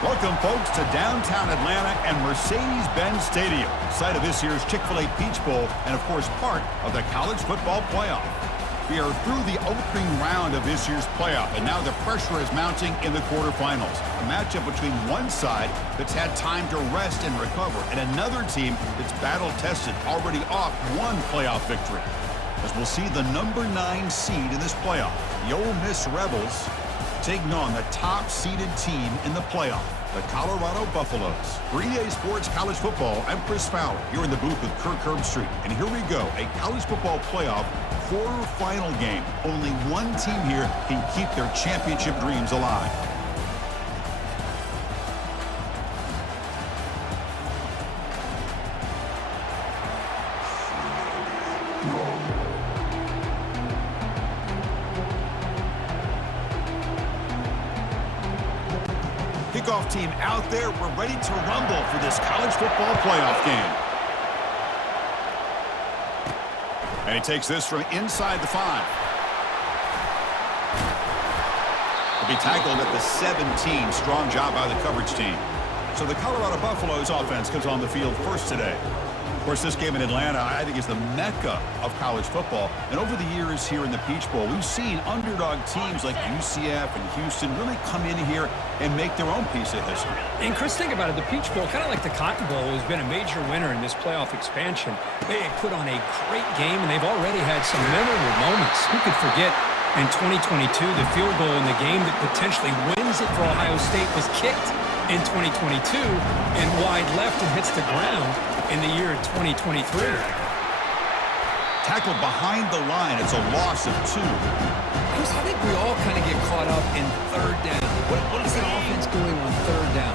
Welcome, folks, to downtown Atlanta and Mercedes-Benz Stadium, site of this year's Chick-fil-A Peach Bowl and, of course, part of the college football playoff. We are through the opening round of this year's playoff, and now the pressure is mounting in the quarterfinals. A matchup between one side that's had time to rest and recover, and another team that's battle-tested, already off one playoff victory. As we'll see the number 9 seed in this playoff, the Ole Miss Rebels, taking on the top-seeded team in the playoff, the Colorado Buffaloes. For EA Sports College Football, I'm Chris Fowler, here in the booth with Kirk Herbstreit. And here we go, a college football playoff quarterfinal game. Only one team here can keep their championship dreams alive. Kickoff team out there. We're ready to rumble for this college football playoff game. And he takes this from inside the 5. He'll be tackled at the 17. Strong job by the coverage team. So the Colorado Buffaloes offense comes on the field first today. Of course, this game in Atlanta, I think, is the mecca of college football. And over the years here in the Peach Bowl, we've seen underdog teams like UCF and Houston really come in here and make their own piece of history. And Chris, think about it. The Peach Bowl, kind of like the Cotton Bowl, has been a major winner in this playoff expansion. They put on a great game, and they've already had some memorable moments. Who could forget in 2022, the field goal in the game that potentially wins it for Ohio State was kicked in 2022 and wide left and hits the ground in the year 2023. Tackled behind the line. It's a loss of 2. Chris, I think we all kind of get caught up in third down. What is an offense doing on third down?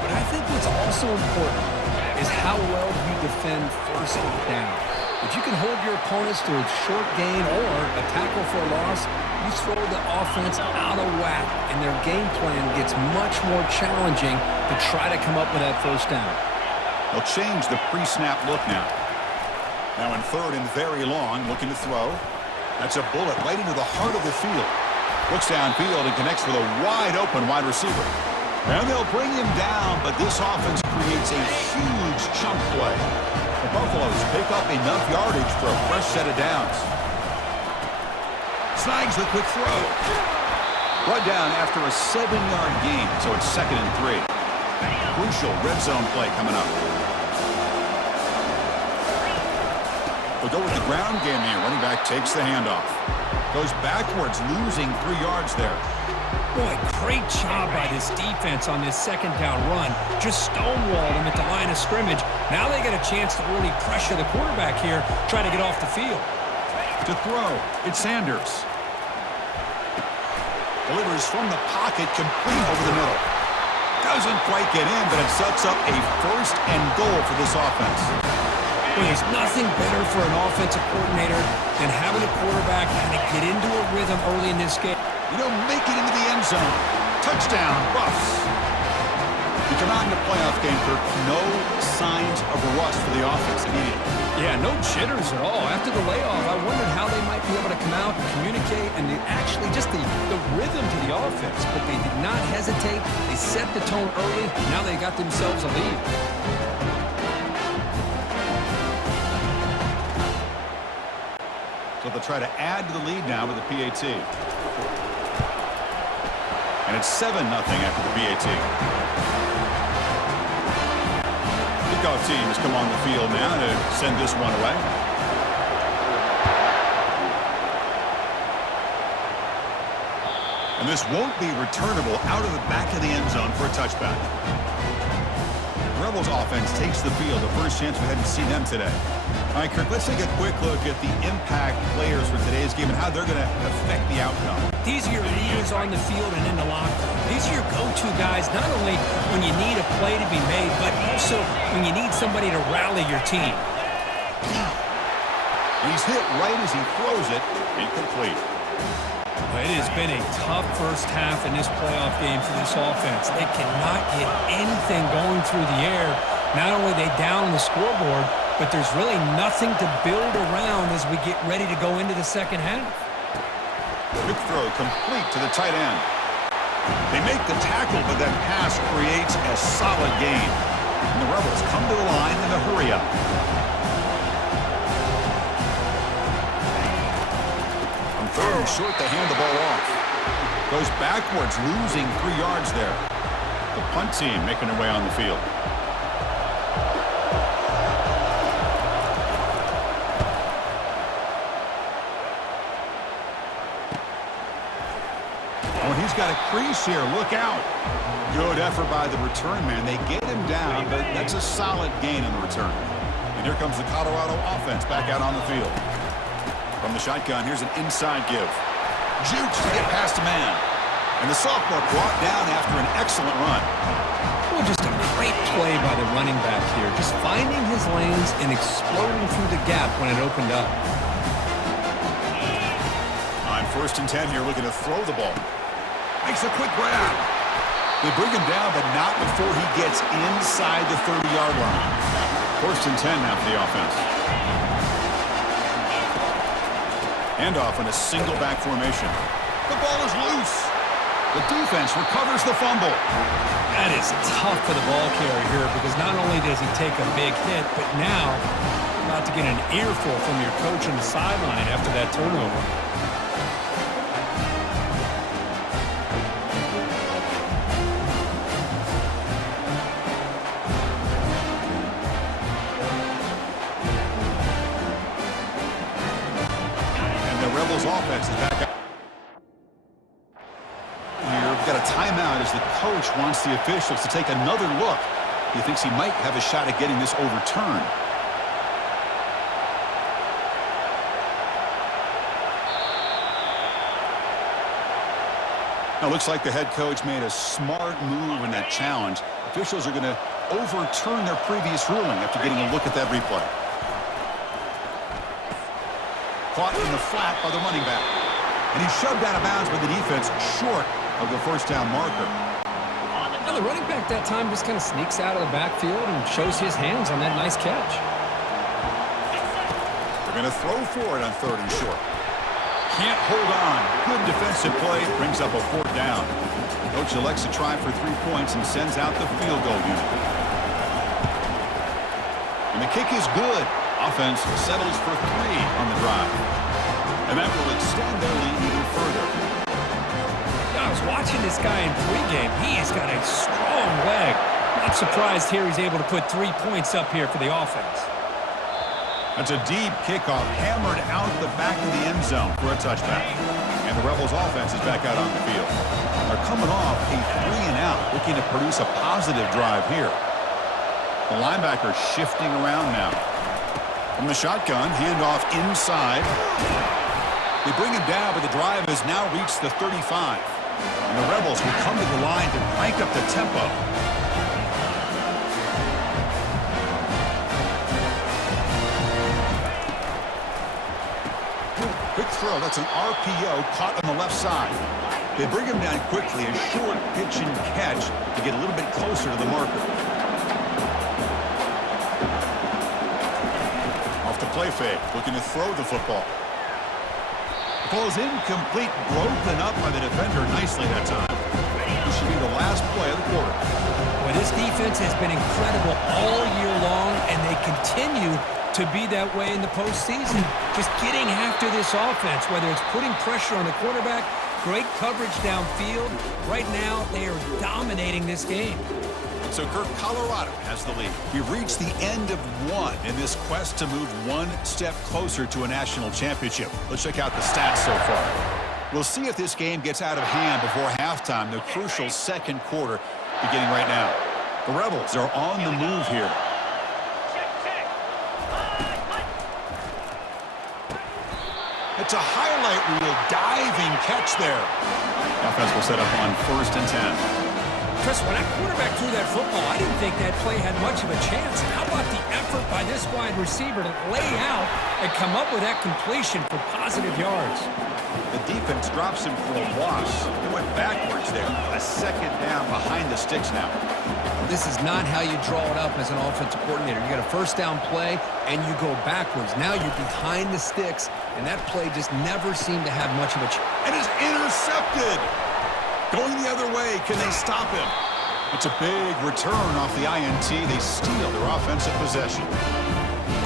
But I think what's also important is how well you defend first down. If you can hold your opponents to a short gain or a tackle for a loss, you throw the offense out of whack, and their game plan gets much more challenging to try to come up with that first down. They'll change the pre-snap look now. Now in third and very long, looking to throw. That's a bullet right into the heart of the field. Looks downfield and connects with a wide-open wide receiver. And they'll bring him down, but this offense creates a huge chunk play. The Buffaloes pick up enough yardage for a fresh set of downs. Snags the quick throw. Brought down after a 7-yard gain, so it's 2nd and 3. Crucial red zone play coming up. We'll go with the ground game here. Running back takes the handoff. Goes backwards, losing 3 yards there. Boy, great job by this defense on this second down run. Just stonewalled him at the line of scrimmage. Now they get a chance to really pressure the quarterback here, try to get off the field. To throw, it's Sanders. Delivers from the pocket, complete over the middle. Doesn't quite get in, but it sets up a 1st and goal for this offense. Well, there's nothing better for an offensive coordinator than having a quarterback kind of get into a rhythm early in this game. You don't make it into the end zone. Touchdown, Buffs. You come out in the playoff game, Kirk, no signs of rust for the offense immediately. Yeah, no jitters at all. After the layoff, I wondered how they might be able to come out and communicate and actually just the rhythm to the offense. But they did not hesitate. They set the tone early. Now they got themselves a lead. So they'll try to add to the lead now with the PAT. And it's 7-0 after the PAT. Kickoff team has come on the field now to send this one away. And this won't be returnable out of the back of the end zone for a touchback. The Rebels offense takes the field. The first chance we hadn't seen them today. All right, Kirk, let's take a quick look at the impact players for today's game and how they're going to affect the outcome. These are your leaders on the field and in the locker room. These are your go-to guys, not only when you need a play to be made, but also when you need somebody to rally your team. He's hit right as he throws it, incomplete. It has been a tough first half in this playoff game for this offense. They cannot get anything going through the air. Not only are they down on the scoreboard, but there's really nothing to build around as we get ready to go into the second half. Quick throw complete to the tight end. They make the tackle, but that pass creates a solid gain. And the Rebels come to the line in a hurry-up. On third and short, they hand the ball off. Goes backwards, losing 3 yards there. The punt team making their way on the field. Oh, he's got a crease here. Look out. Good effort by the return man. They get him down, but that's a solid gain in the return. And here comes the Colorado offense back out on the field. From the shotgun, here's an inside give. Jukes to get past a man. And the sophomore brought down after an excellent run. Well, just a great play by the running back here. Just finding his lanes and exploding through the gap when it opened up. On 1st and 10 here, looking to throw the ball. Makes a quick grab. They bring him down, but not before he gets inside the 30-yard line. 1st and 10 now for the offense. Handoff in a single back formation. The ball is loose. The defense recovers the fumble. That is tough for the ball carrier here because not only does he take a big hit, but now you're about to get an earful from your coach on the sideline after that turnover. Rebels offense is back up. Here, we've got a timeout as the coach wants the officials to take another look. He thinks he might have a shot at getting this overturned. Now, looks like the head coach made a smart move in that challenge. Officials are going to overturn their previous ruling after getting a look at that replay. Caught in the flat by the running back. And he's shoved out of bounds by the defense short of the first down marker. Now the running back that time just kind of sneaks out of the backfield and shows his hands on that nice catch. They're going to throw for it on 3rd and short. Can't hold on. Good defensive play. Brings up a 4th down. Coach elects to try for 3 points and sends out the field goal unit. And the kick is good. Offense settles for 3 on the drive. And that will extend their lead even further. I was watching this guy in pregame. He has got a strong leg. Not surprised here he's able to put 3 points up here for the offense. That's a deep kickoff, hammered out the back of the end zone for a touchback. And the Rebels offense is back out on the field. They're coming off a 3-and-out, looking to produce a positive drive here. The linebacker shifting around now. From the shotgun, handoff inside. They bring him down, but the drive has now reached the 35. And the Rebels will come to the line to crank up the tempo. Quick throw, that's an RPO caught on the left side. They bring him down quickly, a short pitch and catch to get a little bit closer to the marker. Play fake, looking to throw the football. The ball is incomplete, broken up by the defender nicely that time. This should be the last play of the quarter. Well, this defense has been incredible all year long, and they continue to be that way in the postseason. Just getting after this offense, whether it's putting pressure on the quarterback, great coverage downfield. Right now, they are dominating this game. So, Kirk, Colorado has the lead. We've reached the end of 1 in this quest to move 1 step closer to a national championship. Let's check out the stats so far. We'll see if this game gets out of hand before halftime, the crucial 2nd quarter beginning right now. The Rebels are on the move here. It's a highlight reel diving catch there. The offense will set up on 1st and 10. Chris, when that quarterback threw that football, I didn't think that play had much of a chance. How about the effort by this wide receiver to lay out and come up with that completion for positive yards? The defense drops him for a loss. He went backwards there. A 2nd down behind the sticks now. This is not how you draw it up as an offensive coordinator. You got a 1st down play, and you go backwards. Now you're behind the sticks, and that play just never seemed to have much of a chance. And is intercepted. Going the other way, can they stop him? It's a big return off the INT. They steal their offensive possession.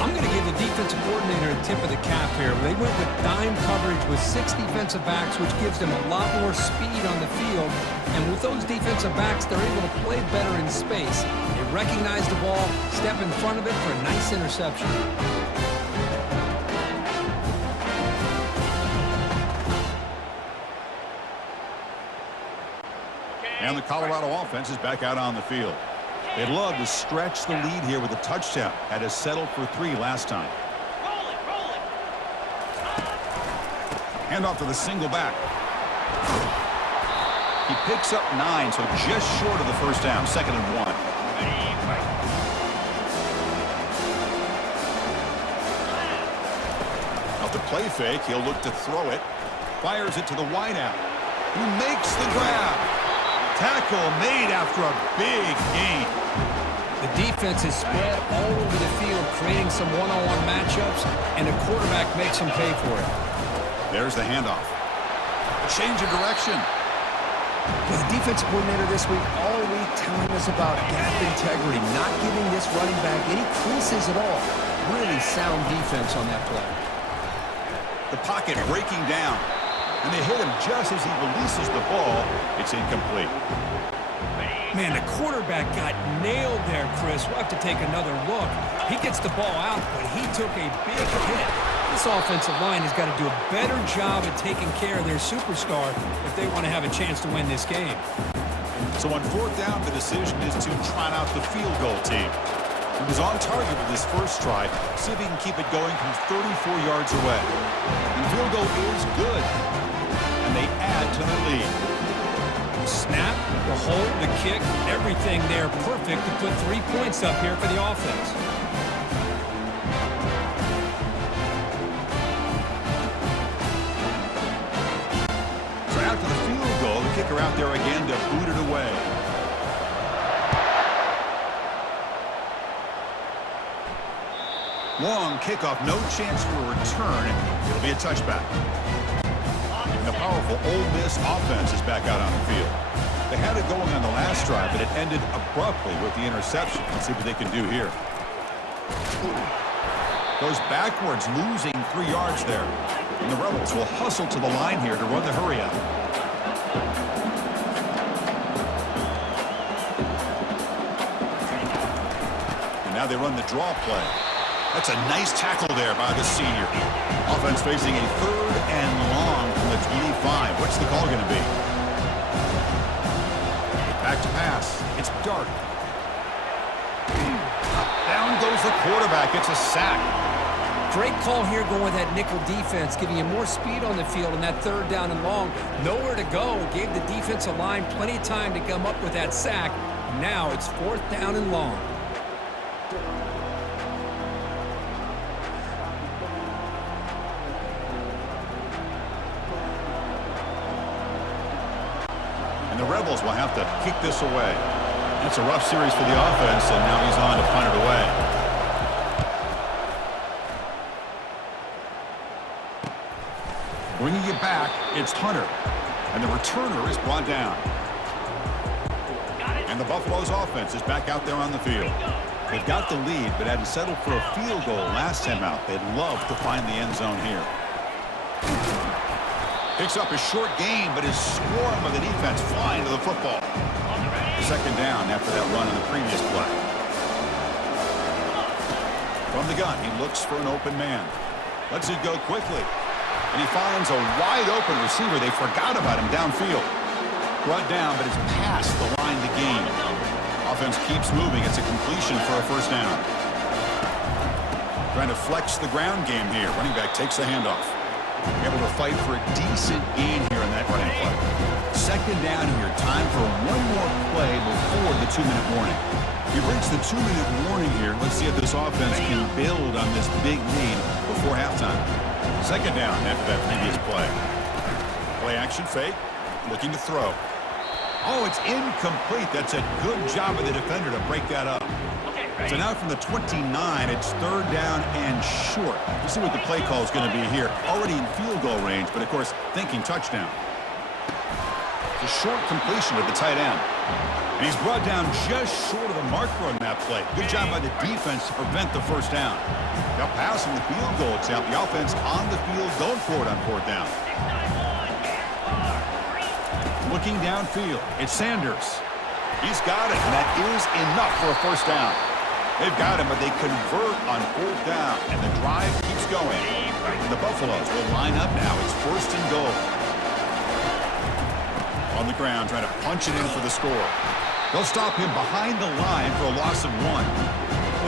I'm going to give the defensive coordinator a tip of the cap here. They went with dime coverage with 6 defensive backs, which gives them a lot more speed on the field. And with those defensive backs, they're able to play better in space. They recognize the ball, step in front of it for a nice interception. And the Colorado offense is back out on the field. They'd love to stretch the lead here with a touchdown. Had to settle for 3 last time. Hand off to the single back. He picks up 9, so just short of the first down. 2nd and 1. Off the play fake, he'll look to throw it. Fires it to the wideout, who makes the grab. Tackle made after a big gain. The defense is spread all over the field, creating some one-on-one matchups, and the quarterback makes them pay for it. There's the handoff. A change of direction. The defensive coordinator this week, all week telling us about gap integrity, not giving this running back any creases at all. Really sound defense on that play. The pocket breaking down. And they hit him just as he releases the ball. It's incomplete. Man, the quarterback got nailed there, Chris. We'll have to take another look. He gets the ball out, but he took a big hit. This offensive line has got to do a better job at taking care of their superstar if they want to have a chance to win this game. So on 4th down, the decision is to trot out the field goal team. He was on target with his first try. See if he can keep it going from 34 yards away. And the field goal is good. And they add to the lead. Snap, the hold, the kick, everything there perfect to put 3 points up here for the offense. So after the field goal, the kicker out there again to boot it away. Long kickoff, no chance for a return. It'll be a touchback. The powerful Ole Miss offense is back out on the field. They had it going on the last drive, but it ended abruptly with the interception. Let's see what they can do here. Goes backwards, losing 3 yards there. And the Rebels will hustle to the line here to run the hurry up. And now they run the draw play. That's a nice tackle there by the senior. Offense facing a 3rd and long from the 25. What's the call going to be? Back to pass. It's Dart. Down goes the quarterback. It's a sack. Great call here going with that nickel defense, giving you more speed on the field on that 3rd down and long. Nowhere to go. Gave the defensive line plenty of time to come up with that sack. Now it's 4th down and long. And the Rebels will have to kick this away. It's a rough series for the offense, and now he's on to punt it away. Bringing it back, it's Hunter. And the returner is brought down. And the Buffalo's offense is back out there on the field. They've got the lead, but had to settle for a field goal last time out. They'd love to find the end zone here. Picks up a short gain, but his swarm of the defense flying to the football. 2nd down after that run in the previous play. From the gun, he looks for an open man. Lets it go quickly. And he finds a wide open receiver. They forgot about him downfield. Brought down, but it's past the line to gain. Offense keeps moving. It's a completion for a 1st down. Trying to flex the ground game here. Running back takes the handoff. Able to fight for a decent gain here in that running play. 2nd down here. Time for one more play before the 2-minute warning. We've reached the 2-minute warning here. Let's see if this offense can build on this big lead before halftime. 2nd down after that previous play. Play action fake. Looking to throw. Oh, it's incomplete. That's a good job of the defender to break that up. So now from the 29, it's 3rd down and short. We'll see what the play call is going to be here. Already in field goal range, but of course, thinking touchdown. So a short completion to the tight end. And he's brought down just short of the marker on that play. Good job by the defense to prevent the first down. Now passing the field goal attempt. The offense on the field going for it on fourth down. Looking downfield, it's Sanders. He's got it, and that is enough for a first down. They've got him, but they convert on fourth down, and the drive keeps going. And the Buffaloes will line up now. It's first and goal. On the ground, trying to punch it in for the score. They'll stop him behind the line for a loss of 1.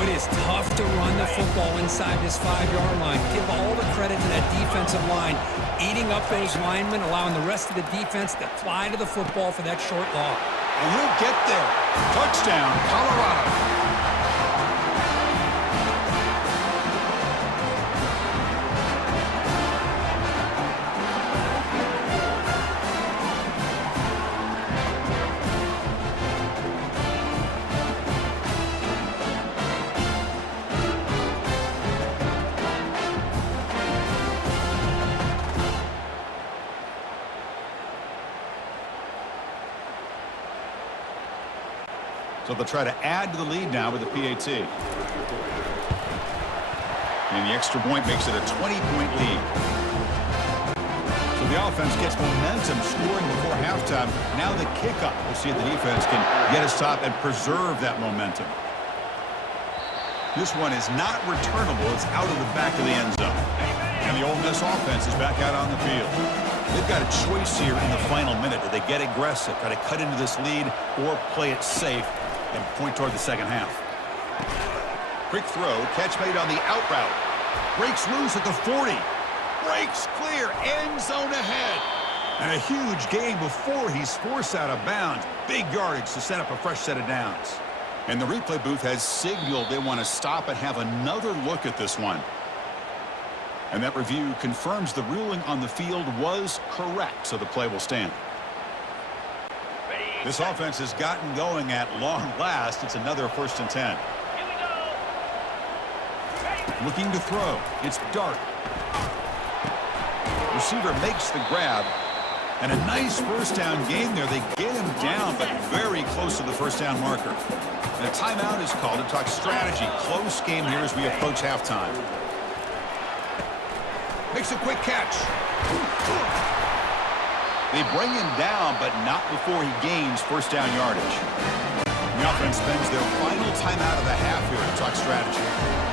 It is tough to run the football inside this 5-yard line. Give all the credit to that defensive line, eating up those linemen, allowing the rest of the defense to fly to the football for that short loss. And he'll get there. Touchdown, Colorado. So they'll try to add to the lead now with the PAT. And the extra point makes it a 20-point lead. So the offense gets momentum scoring before halftime. Now the kickoff. We'll see if the defense can get a stop and preserve that momentum. This one is not returnable. It's out of the back of the end zone. And the Ole Miss offense is back out on the field. They've got a choice here in the final minute. Do they get aggressive, try to cut into this lead, or play it safe and point toward the second half? Quick throw, catch made on the out route. Breaks loose at the 40. Breaks clear, end zone ahead. And a huge gain before he's forced out of bounds. Big yardage to set up a fresh set of downs. And the replay booth has signaled they want to stop and have another look at this one. And that review confirms the ruling on the field was correct, so the play will stand. This offense has gotten going at long last. It's another first and 10. Looking to throw. It's Dart. Receiver makes the grab. And a nice first down game there. They get him down, but very close to the first down marker. And a timeout is called to talk strategy. Close game here as we approach halftime. Makes a quick catch. They bring him down, but not before he gains first down yardage. The offense spends their final timeout of the half here to talk strategy.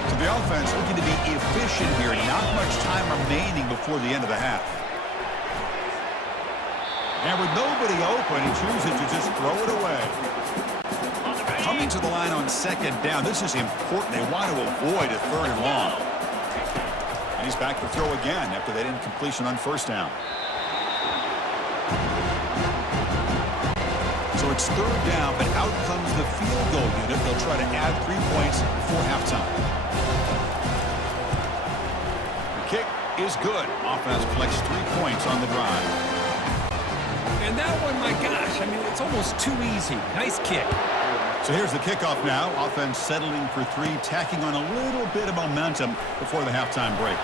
So the offense looking to be efficient here. Not much time remaining before the end of the half. And with nobody open, he chooses to just throw it away. Coming to the line on second down. This is important. They want to avoid a third and long. And he's back to throw again after that incompletion on first down. So it's third down, but out comes the field goal unit. They'll try to add 3 points before halftime. The kick is good. Offense collects 3 points on the drive. And that one, my gosh, I mean, it's almost too easy. Nice kick. So here's the kickoff now. Offense settling for 3, tacking on a little bit of momentum before the halftime break.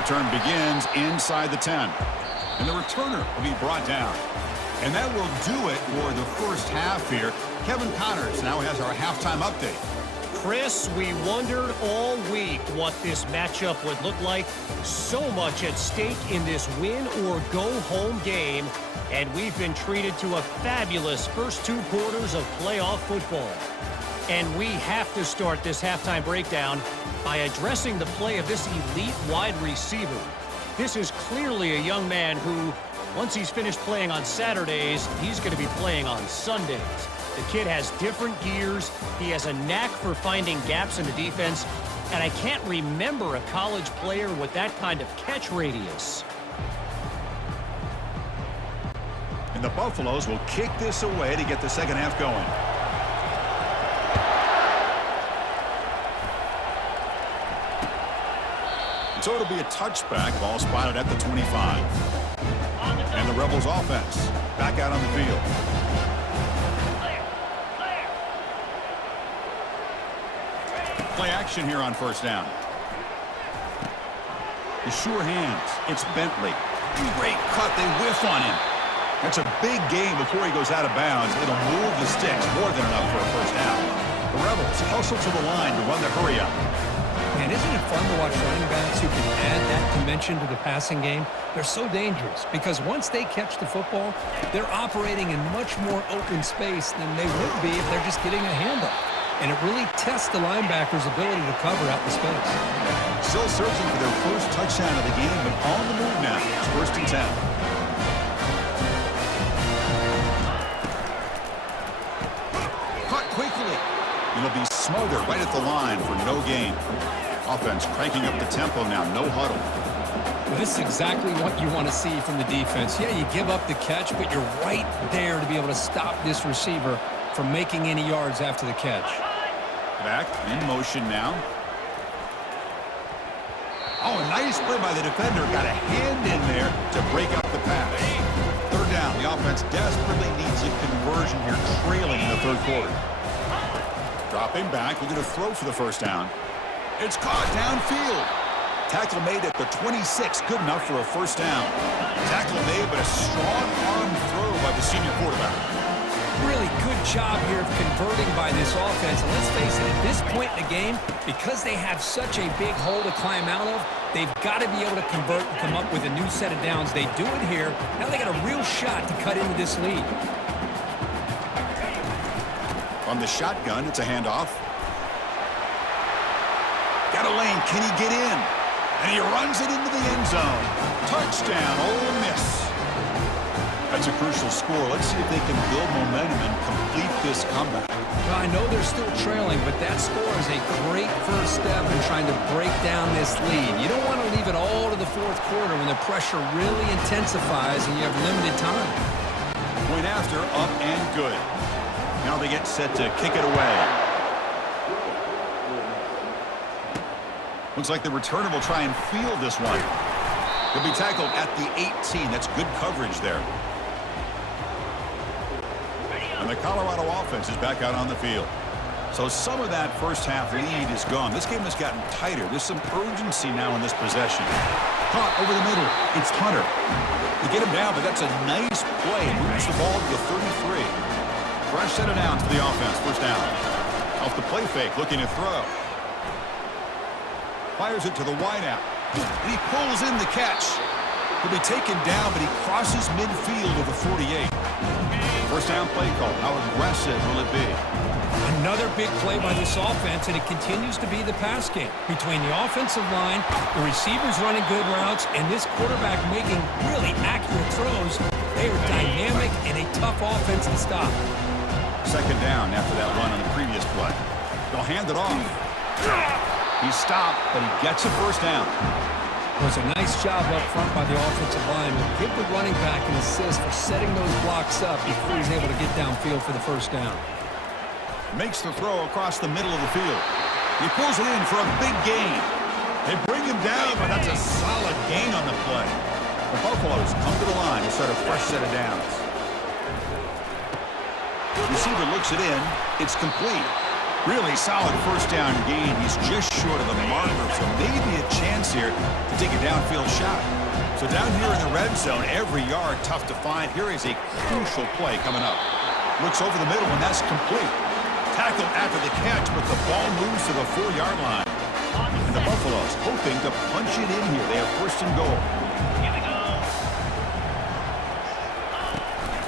Return begins inside the 10. And the returner will be brought down. And that will do it for the first half here. Kevin Connors now has our halftime update. Chris, we wondered all week what this matchup would look like. So much at stake in this win-or-go-home game. And we've been treated to a fabulous first 2 quarters of playoff football. And we have to start this halftime breakdown by addressing the play of this elite wide receiver. This is clearly a young man who, once he's finished playing on Saturdays, he's going to be playing on Sundays. The kid has different gears. He has a knack for finding gaps in the defense. And I can't remember a college player with that kind of catch radius. And the Buffaloes will kick this away to get the second half going. So it'll be a touchback. Ball spotted at the 25. And the Rebels offense back out on the field. Play action here on first down. The sure hands. It's Bentley. Great cut. They whiff on him. That's a big game before he goes out of bounds. It'll move the sticks more than enough for a first down. The Rebels hustle to the line to run the hurry up. Man, isn't it fun to watch running backs who can add that dimension to the passing game? They're so dangerous because once they catch the football, they're operating in much more open space than they would be if they're just getting a handoff. And it really tests the linebacker's ability to cover out the space. Still searching for their first touchdown of the game, but on the move now. It's 1st and 10. Caught quickly. It'll be smothered right at the line for no gain. Offense cranking up the tempo now, no huddle. Well, this is exactly what you want to see from the defense. Yeah, you give up the catch, but you're right there to be able to stop this receiver from making any yards after the catch. Back in motion now. Oh, a nice play by the defender. Got a hand in there to break up the pass. 3rd down. The offense desperately needs a conversion here, trailing in the 3rd quarter. Dropping back, looking to throw for the first down. It's caught downfield. Tackle made at the 26, good enough for a first down. Tackle made, but a strong arm throw by the senior quarterback. Really good job here of converting by this offense. And let's face it, at this point in the game, because they have such a big hole to climb out of, they've got to be able to convert and come up with a new set of downs. They do it here. Now they got a real shot to cut into this lead. On the shotgun, it's a handoff. Got a lane. Can he get in? And he runs it into the end zone. Touchdown, Ole Miss. That's a crucial score. Let's see if they can build momentum and complete this comeback. Well, I know they're still trailing, but that score is a great first step in trying to break down this lead. You don't want to leave it all to the 4th quarter when the pressure really intensifies and you have limited time. Point after, up and good. Now they get set to kick it away. Looks like the returner will try and field this one. He'll be tackled at the 18. That's good coverage there. And the Colorado offense is back out on the field. So some of that first half lead is gone. This game has gotten tighter. There's some urgency now in this possession. Caught over the middle. It's Hunter. They get him down, but that's a nice play. Moves the ball to the 33. Fresh set of downs for the offense. First down. Off the play fake, looking to throw. Fires it to the wideout. And he pulls in the catch. He'll be taken down, but he crosses midfield of the 48. First down play call. How aggressive will it be? Another big play by this offense, and it continues to be the pass game. Between the offensive line, the receivers running good routes, and this quarterback making really accurate throws, they are dynamic and a tough offense to stop. 2nd down after that run on the previous play. They'll hand it off. He stopped, but he gets a first down. It was a nice job up front by the offensive line. Give the running back an assist for setting those blocks up before he's able to get downfield for the first down. Makes the throw across the middle of the field. He pulls it in for a big gain. They bring him down, but that's a solid gain on the play. The Buffaloes come to the line to start a fresh set of downs. Receiver looks it in. It's complete. Really solid first down gain. He's just short of the marker, so maybe a chance here to take a downfield shot. So down here in the red zone, every yard tough to find. Here is a crucial play coming up. Looks over the middle, and that's complete. Tackled after the catch, but the ball moves to the 4-yard line. And the Buffaloes hoping to punch it in here. They have first and goal.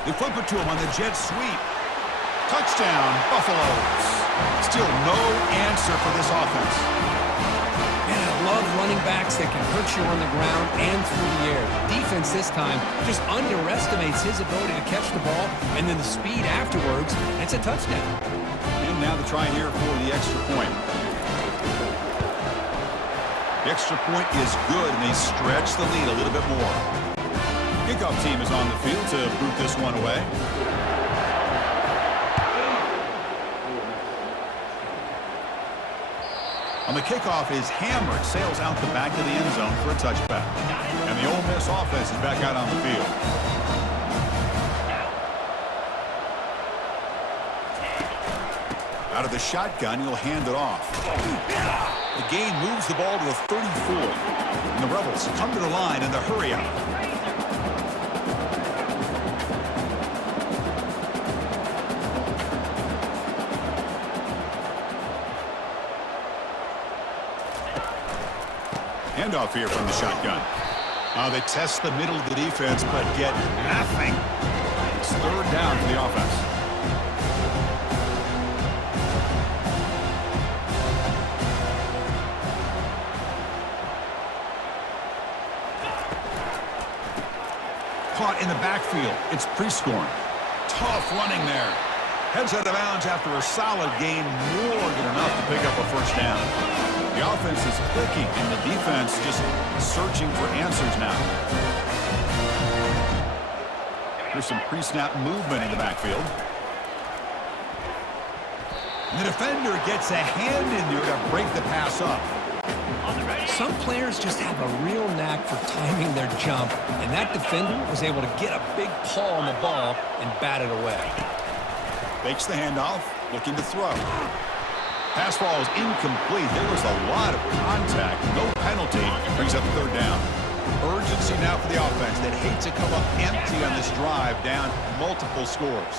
They flip it to him on the jet sweep. Touchdown, Buffaloes. Still no answer for this offense. Man, I love running backs that can hurt you on the ground and through the air. Defense this time just underestimates his ability to catch the ball, and then the speed afterwards, it's a touchdown. And now the try here for the extra point. The extra point is good, and they stretch the lead a little bit more. Kickoff team is on the field to boot this one away. On the kickoff is hammered, sails out the back of the end zone for a touchback. And the Ole Miss offense is back out on the field. Out of the shotgun, he'll hand it off. The gain moves the ball to the 34. And the Rebels come to the line in the hurry-out. Handoff here from the shotgun. They test the middle of the defense, but get nothing. It's third down for the offense. Caught in the backfield. It's pre-scoring. Tough running there. Heads out of bounds after a solid game, more than enough to pick up a first down. The offense is clicking, and the defense just searching for answers now. There's some pre-snap movement in the backfield. And the defender gets a hand in there to break the pass up. Some players just have a real knack for timing their jump, and that defender was able to get a big paw on the ball and bat it away. Fakes the handoff, looking to throw. Pass ball is incomplete. There was a lot of contact, no penalty. Brings up third down. Urgency now for the offense that hates to come up empty on this drive, down multiple scores.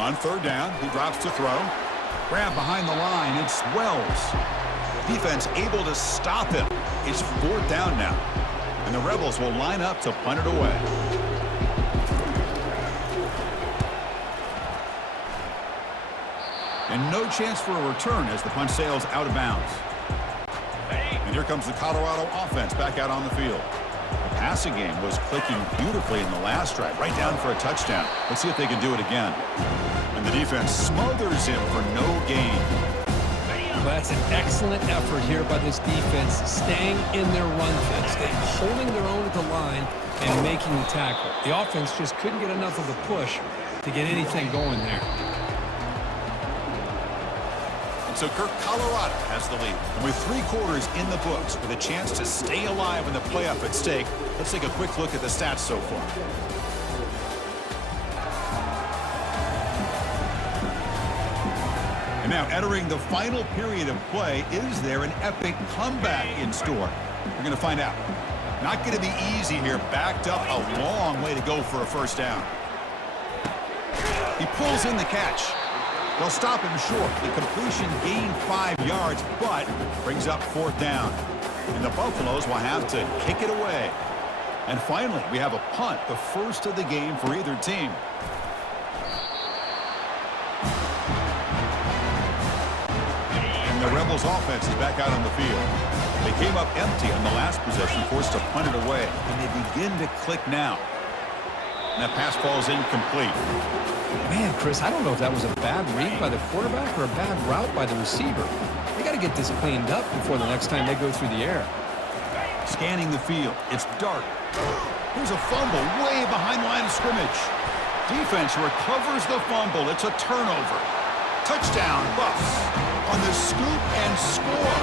On third down, he drops to throw. Grab behind the line, it's Wells. Defense able to stop him. It's fourth down now. And the Rebels will line up to punt it away. And no chance for a return as the punt sails out of bounds. And here comes the Colorado offense back out on the field. The passing game was clicking beautifully in the last drive, right down for a touchdown. Let's see if they can do it again. And the defense smothers him for no gain. Well, that's an excellent effort here by this defense, staying in their run fit, staying holding their own at the line and making the tackle. The offense just couldn't get enough of a push to get anything going there. So Colorado has the lead. And with 3 quarters in the books, with a chance to stay alive in the playoff at stake, let's take a quick look at the stats so far. And now entering the final period of play, is there an epic comeback in store? We're going to find out. Not going to be easy here. Backed up a long way to go for a first down. He pulls in the catch. They'll stop him short. The completion gained 5 yards, but brings up fourth down. And the Buffaloes will have to kick it away. And finally, we have a punt, the first of the game for either team. And the Rebels offense is back out on the field. They came up empty on the last possession, forced to punt it away. And they begin to click now. And that pass ball is incomplete. Man, Chris, I don't know if that was a bad read by the quarterback or a bad route by the receiver. They got to get this cleaned up before the next time they go through the air. Scanning the field. It's dark. Here's a fumble way behind the line of scrimmage. Defense recovers the fumble. It's a turnover. Touchdown, Buffs on the scoop and score.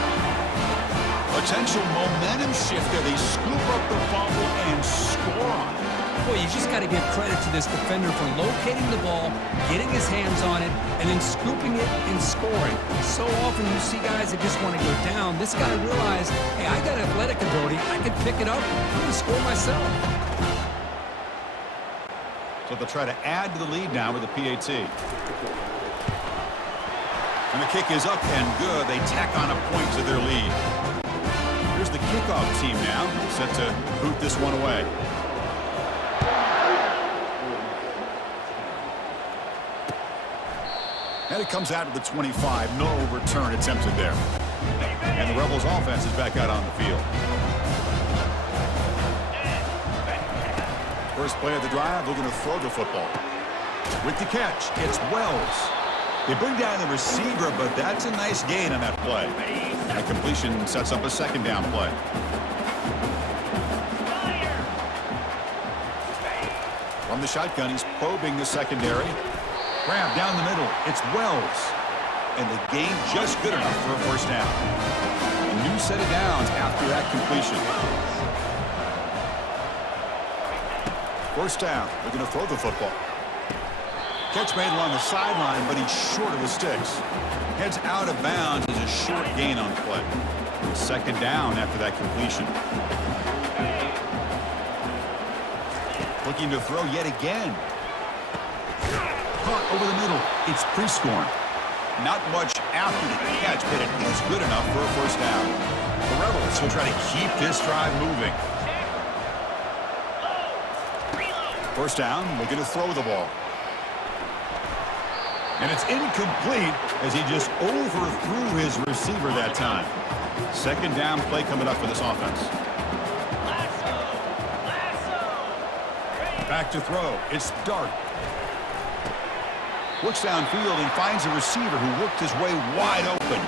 Potential momentum shift there. They scoop up the fumble and score on it. Boy, you just got to give credit to this defender for locating the ball, getting his hands on it, and then scooping it and scoring. So often you see guys that just want to go down. This guy realized, hey, I got athletic ability. I can pick it up. I'm going to score myself. So they'll try to add to the lead now with the PAT. And the kick is up and good. They tack on a point to their lead. Here's the kickoff team now, set to boot this one away. And it comes out to the 25. No return attempted there. And the Rebels offense is back out on the field. First play of the drive, they're going to throw the football. With the catch, it's Wells. They bring down the receiver, but that's a nice gain on that play. And a completion sets up a second down play. From the shotgun, he's probing the secondary. Grab down the middle. It's Wells. And the gain just good enough for a first down. A new set of downs after that completion. First down. They're going to throw the football. Catch made along the sideline, but he's short of the sticks. Heads out of bounds is a short gain on the play. Second down after that completion. Looking to throw yet again. Caught over the middle. It's pre-scoring. Not much after the catch, but it is good enough for a first down. The Rebels will try to keep this drive moving. First down, looking to throw the ball. And it's incomplete as he just overthrew his receiver that time. Second down play coming up for this offense. Back to throw. It's Dart. Looks downfield and finds a receiver who worked his way wide open.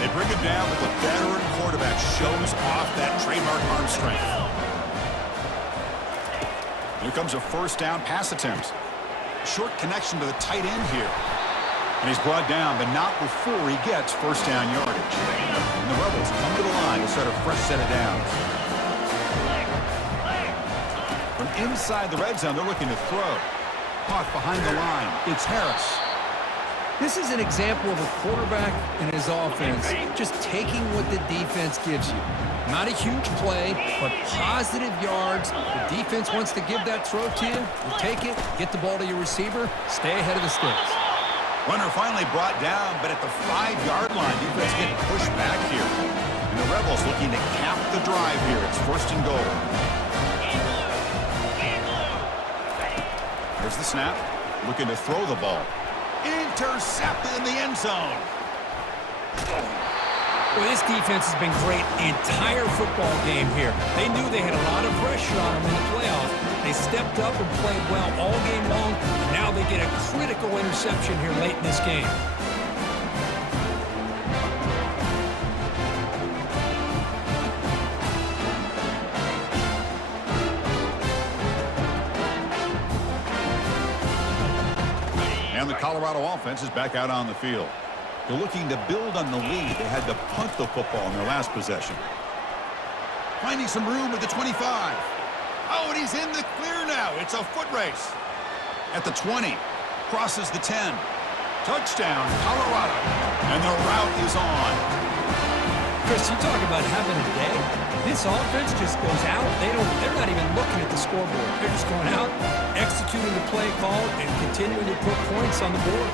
They bring him down, but the veteran quarterback shows off that trademark arm strength. Here comes a first down pass attempt. Short connection to the tight end here. And he's brought down, but not before he gets first down yardage. And the Rebels come to the line to start a fresh set of downs. From inside the red zone, they're looking to throw. Caught behind the line. It's Harris. This is an example of a quarterback and his offense just taking what the defense gives you. Not a huge play, but positive yards. The defense wants to give that throw to you. You take it, get the ball to your receiver, stay ahead of the sticks. Runner finally brought down, but at the 5-yard line, defense getting pushed back here. And the Rebels looking to cap the drive here. It's first and goal. There's the snap. Looking to throw the ball. Intercepted in the end zone. Well, this defense has been great the entire football game here. They knew they had a lot of pressure on them in the playoffs. They stepped up and played well all game long. And now they get a critical interception here late in this game. And the Colorado offense is back out on the field. They're looking to build on the lead. They had to punt the football in their last possession. Finding some room at the 25. Oh, and he's in the clear now. It's a foot race. At the 20. Crosses the 10. Touchdown, Colorado. And the route is on. Chris, you talk about having a day. This offense just goes out. They're not even looking at the scoreboard. They're just going out, executing the play call, and continuing to put points on the board.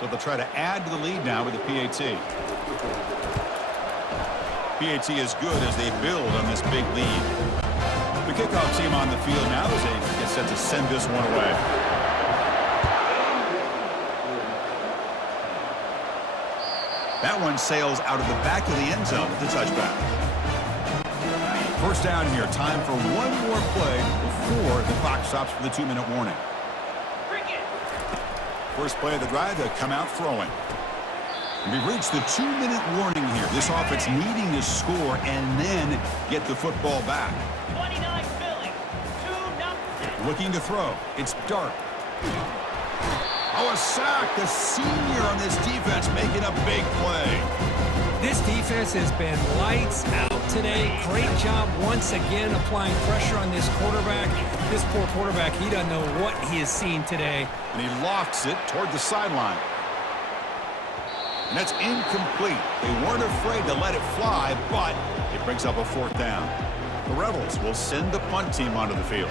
So they'll try to add to the lead now with the PAT. PAT is good as they build on this big lead. The kickoff team on the field now as they get set to send this one away. That one sails out of the back of the end zone with the touchback. First down here. Time for one more play before the clock stops for the 2-minute warning. First play of the drive, they'll come out throwing. And we've reached the 2-minute warning here. This offense needing to score and then get the football back. 29 Philly, 2-0. Looking to throw. It's Dart. Oh, a sack. The senior on this defense making a big play. This defense has been lights out today. Great job once again applying pressure on this quarterback. This poor quarterback, he doesn't know what he has seen today. And he lofts it toward the sideline. And that's incomplete. They weren't afraid to let it fly, but it brings up a fourth down. The Rebels will send the punt team onto the field.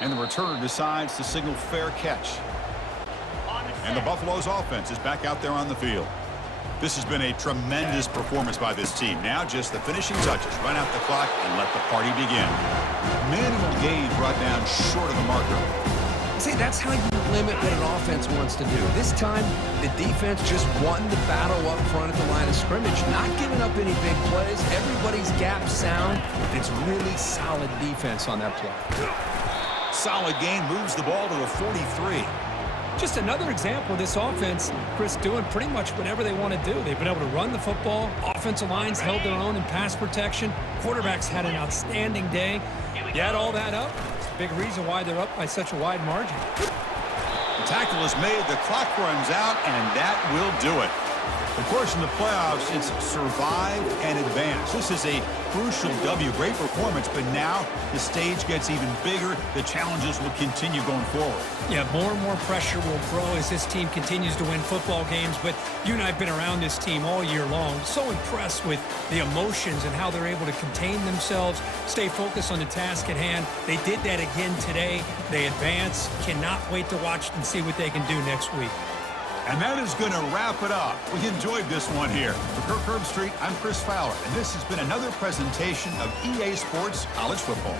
And the returner decides to signal fair catch. And the Buffalo's offense is back out there on the field. This has been a tremendous performance by this team. Now just the finishing touches. Run out the clock and let the party begin. Minimal gain brought down short of the marker. See, that's how you limit what an offense wants to do. This time, the defense just won the battle up front at the line of scrimmage, not giving up any big plays. Everybody's gap sound. It's really solid defense on that play. Solid gain moves the ball to the 43. Just another example of this offense, Chris, doing pretty much whatever they want to do. They've been able to run the football. Offensive lines held their own in pass protection. Quarterbacks had an outstanding day. You add all that up, it's a big reason why they're up by such a wide margin. The tackle is made, the clock runs out, and that will do it. Of course, in the playoffs, it's survive and advance. This is a crucial W. Great performance, but now the stage gets even bigger. The challenges will continue going forward. Yeah, more and more pressure will grow as this team continues to win football games. But you and I have been around this team all year long. So impressed with the emotions and how they're able to contain themselves, stay focused on the task at hand. They did that again today. They advance. Cannot wait to watch and see what they can do next week. And that is going to wrap it up. We enjoyed this one here. For Kirk Herbstreit, I'm Chris Fowler, and this has been another presentation of EA Sports College Football.